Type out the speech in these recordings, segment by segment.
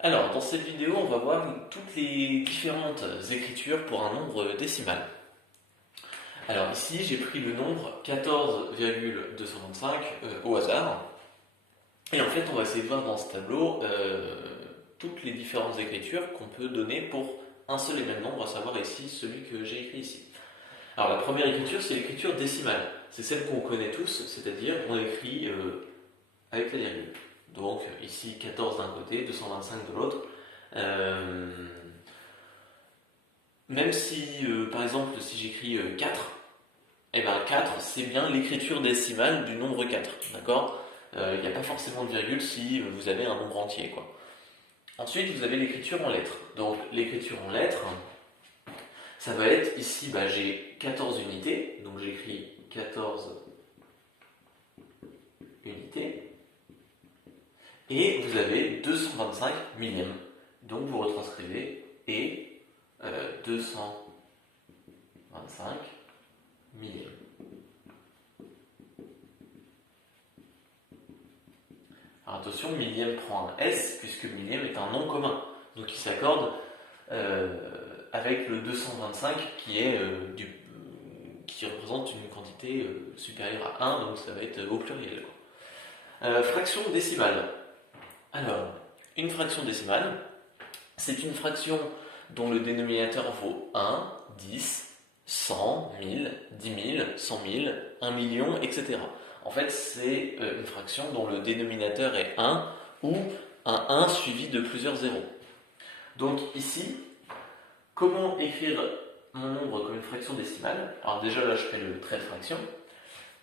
Alors, dans cette vidéo, on va voir toutes les différentes écritures pour un nombre décimal. Alors ici, j'ai pris le nombre 14,225 au hasard. Et en fait, on va essayer de voir dans ce tableau toutes les différentes écritures qu'on peut donner pour un seul et même nombre, à savoir ici celui que j'ai écrit ici. Alors la première écriture, c'est l'écriture décimale. C'est celle qu'on connaît tous, c'est-à-dire on écrit avec la virgule. Donc ici 14 d'un côté, 225 de l'autre. Euh, Même si, par exemple, si j'écris 4, eh ben 4 c'est bien l'écriture décimale du nombre 4, d'accord. Il n'y a pas forcément de virgule si vous avez un nombre entier, quoi. Ensuite, vous avez l'écriture en lettres. Donc l'écriture en lettres, ça va être ici, j'ai 14 unités, donc j'écris 14 unités. Et vous avez 225 millièmes. Donc vous retranscrivez et 225 millièmes. Alors attention, millième prend un S puisque millième est un nom commun. Donc il s'accorde avec le 225 qui représente une quantité supérieure à 1, donc ça va être au pluriel, quoi. Fraction décimale. Alors, une fraction décimale, c'est une fraction dont le dénominateur vaut 1, 10, 100, 1000, 10 000, 100 000, 1 million, etc. En fait, c'est une fraction dont le dénominateur est 1 ou un 1 suivi de plusieurs zéros. Donc ici, comment écrire mon nombre comme une fraction décimale? Alors déjà là, je fais le trait de fraction.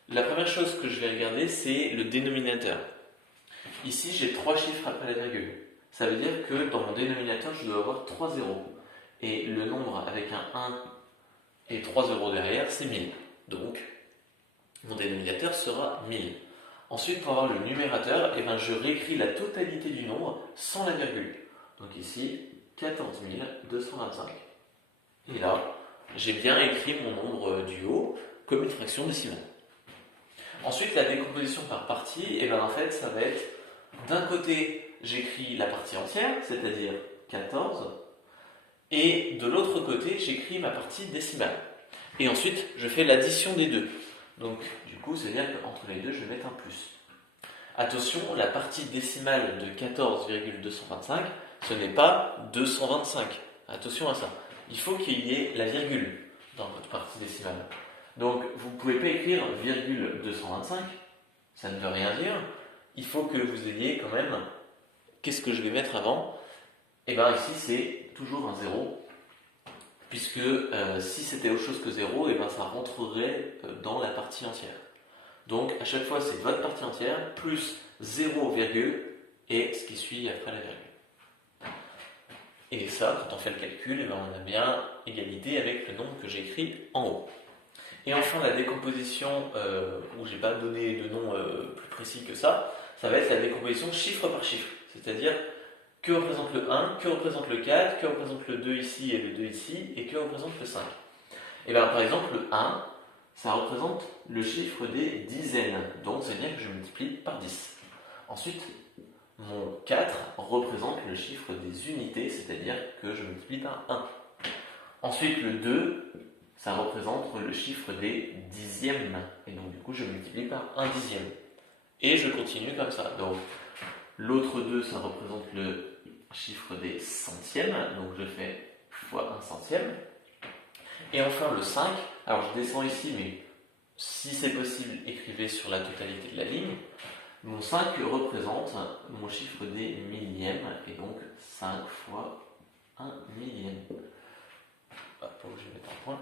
La première chose que je vais regarder, c'est le dénominateur. Ici, j'ai 3 chiffres après la virgule. Ça veut dire que dans mon dénominateur, je dois avoir 3 zéros. Et le nombre avec un 1 et 3 zéros derrière, c'est 1000. Donc, mon dénominateur sera 1000. Ensuite, pour avoir le numérateur, je réécris la totalité du nombre sans la virgule. Donc ici, 14 225. Et là, j'ai bien écrit mon nombre du haut comme une fraction décimale. Ensuite, la décomposition par partie, en fait, ça va être d'un côté, j'écris la partie entière, c'est-à-dire 14, et de l'autre côté, j'écris ma partie décimale. Et ensuite, je fais l'addition des deux. Donc, du coup, c'est-à-dire qu'entre les deux, je vais mettre un plus. Attention, la partie décimale de 14,225, ce n'est pas 225. Attention à ça. Il faut qu'il y ait la virgule dans votre partie décimale. Donc, vous ne pouvez pas écrire virgule 225, ça ne veut rien dire. Il faut que vous ayez quand même, qu'est-ce que je vais mettre avant? Ici, c'est toujours un 0, puisque si c'était autre chose que 0, ça rentrerait dans la partie entière. Donc, à chaque fois, c'est votre partie entière, plus 0, virgule, et ce qui suit après la virgule. Et ça, quand on fait le calcul, on a bien égalité avec le nombre que j'ai écrit en haut. Et enfin, la décomposition, où j'ai pas donné de nom plus précis que ça va être la décomposition chiffre par chiffre. C'est-à-dire, que représente le 1, que représente le 4, que représente le 2 ici et le 2 ici, et que représente le 5. Par exemple, le 1, ça représente le chiffre des dizaines. Donc, c'est-à-dire que je multiplie par 10. Ensuite, mon 4 représente le chiffre des unités, c'est-à-dire que je multiplie par 1. Ensuite, le 2, ça représente le chiffre des dixièmes. Et donc, du coup, je multiplie par 1 dixième. Et je continue comme ça. Donc, l'autre 2, ça représente le chiffre des centièmes. Donc, je fais fois 1 centième. Et enfin, le 5, alors je descends ici, mais si c'est possible, écrivez sur la totalité de la ligne. Mon 5 représente mon chiffre des millièmes, et donc 5 fois 1 millième. Hop, je vais mettre un point.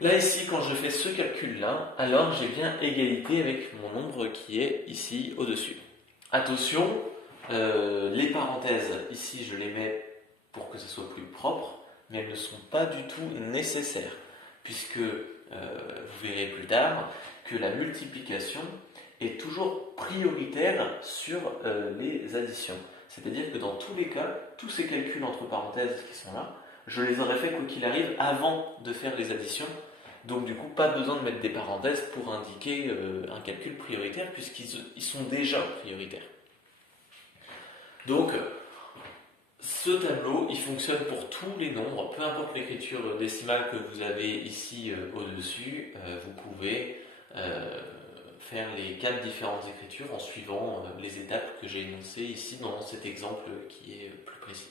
Là, ici, quand je fais ce calcul-là, alors j'ai bien égalité avec mon nombre qui est ici au-dessus. Attention, les parenthèses, ici, je les mets pour que ce soit plus propre, mais elles ne sont pas du tout nécessaires, puisque vous verrez plus tard que la multiplication est toujours prioritaire sur les additions. C'est-à-dire que dans tous les cas, tous ces calculs entre parenthèses qui sont là, je les aurais fait quoi qu'il arrive avant de faire les additions. Donc du coup, pas besoin de mettre des parenthèses pour indiquer un calcul prioritaire puisqu'ils sont déjà prioritaires. Donc, Ce tableau, il fonctionne pour tous les nombres, peu importe l'écriture décimale que vous avez ici au-dessus, vous pouvez faire les 4 différentes écritures en suivant les étapes que j'ai énoncées ici dans cet exemple qui est plus précis.